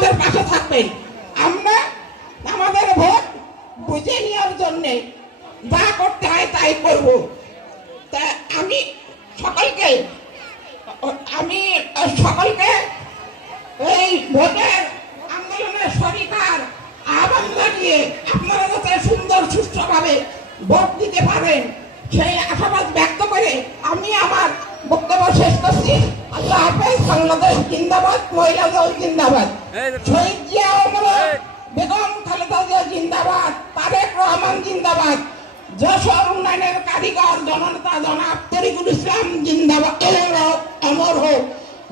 আমাদের পাশে থাকবেন। আমরা আমাদের ভোট বুঝে নেওয়ার জন্য যা করতে হয় তাই করব। তা আমি সকলকে এই ভোটের আন্দোলনের সরকার আহ্বান জানিয়ে আপনারা যাতে সুন্দর সুষ্ঠুভাবে ভোট দিতে পারেন সেই আশাবাদ ব্যক্ত করে আমি আমার বক্তব্য শেষ করছি। আল্লাহ হাফেজ। বাংলাদেশ জিন্দাবাদ, মহিলা দল জিন্দাবাদ, শহীদ জিয়া বেগম খালেদা জিয়া জিন্দাবাদ, তারেক রহমান জিন্দাবাদ, যশোর উন্নয়নের কারিগর জননেতা জনাব তরিকুল ইসলাম জিন্দাবাদ, অমর হোক।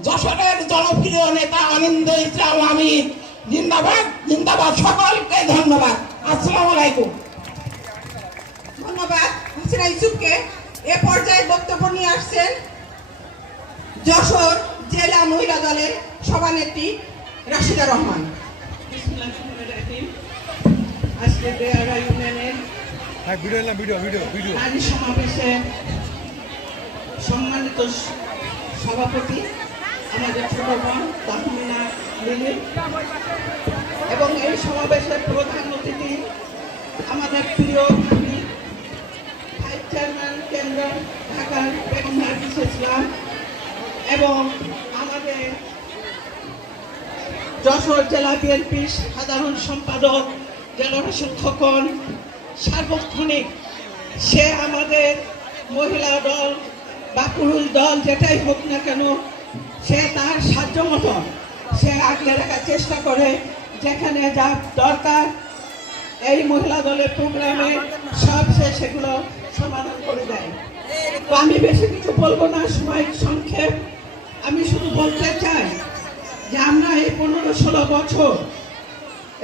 যশোরের জনপ্রিয় নেতা অনিন্দ ইসলাম আমির জিন্দাবাদ জিন্দাবাদ। সকলকে ধন্যবাদ। আসসালামু আলাইকুম। ধন্যবাদ হাসিনা ইউসুফকে। এ পর্যায়ে বক্তব্য নিয়ে আসছেন যশোর জেলা মহিলা দলের সভানেত্রী রাশিদা রহমান। আজকে দেয়ারা ইউনিয়নের নারী সমাবেশে সম্মানিত সভাপতি আমাদের ছোট বোন তাহমিনা লিলি এবং এই সমাবেশের প্রধান অতিথি আমাদের প্রিয় ভাইস চেয়ারম্যান কেন্দ্র ঢাকার বেগম নার্গিস ইসলাম এবং আমাদের যশোর জেলা বিএনপির সাধারণ সম্পাদক জেনারেশন খোকন। সার্বক্ষণিক সে আমাদের মহিলা দল বা পুরুষ দল যেটাই হোক না কেন সে তার সাধ্য মতন সে আগলে রাখার চেষ্টা করে। যেখানে যা দরকার এই মহিলা দলের প্রোগ্রামে সব সে সেগুলো সমাধান করে দেয়। তো আমি বেশি কিছু বলবো না, সময় সংক্ষেপ। আমি শুধু বলতে চাই যে আমরা এই 15-16 বছর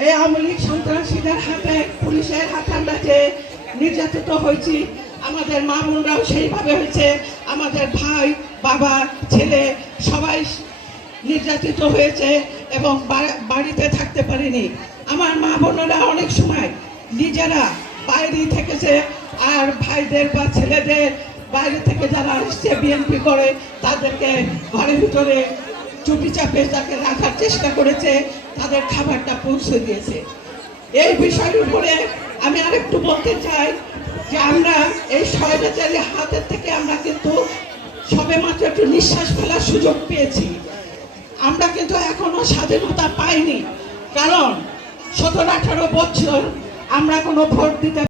এই আওয়ামী লীগ সন্ত্রাসীদের হাতে, পুলিশের হাতে আমরা যে নির্যাতিত হয়েছি, আমাদের মা বোনরাও সেইভাবে হয়েছে, আমাদের ভাই বাবা ছেলে সবাই নির্যাতিত হয়েছে এবং বাড়িতে থাকতে পারেনি। আমার মা বোনেরা অনেক সময় নিজেরা বাইরে থেকেছে, আর ভাইদের বা ছেলেদের বাইরে থেকে যারা আসছে বিএনপি করে তাদেরকে ঘরের ভিতরে চুপি চাপে তাকে রাখার চেষ্টা করেছে, তাদের খাবারটা পৌঁছে দিয়েছে। এই বিষয়ের উপরে আমি আরেকটু বলতে চাই যে আমরা এই স্বৈরাচারী হাতের থেকে আমরা কিন্তু সবেমাত্র একটু নিঃশ্বাস ফেলার সুযোগ পেয়েছি। আমরা কিন্তু এখনো স্বাধীনতা পাইনি, কারণ 17-18 বছর আমরা কোনো ভোট দিতে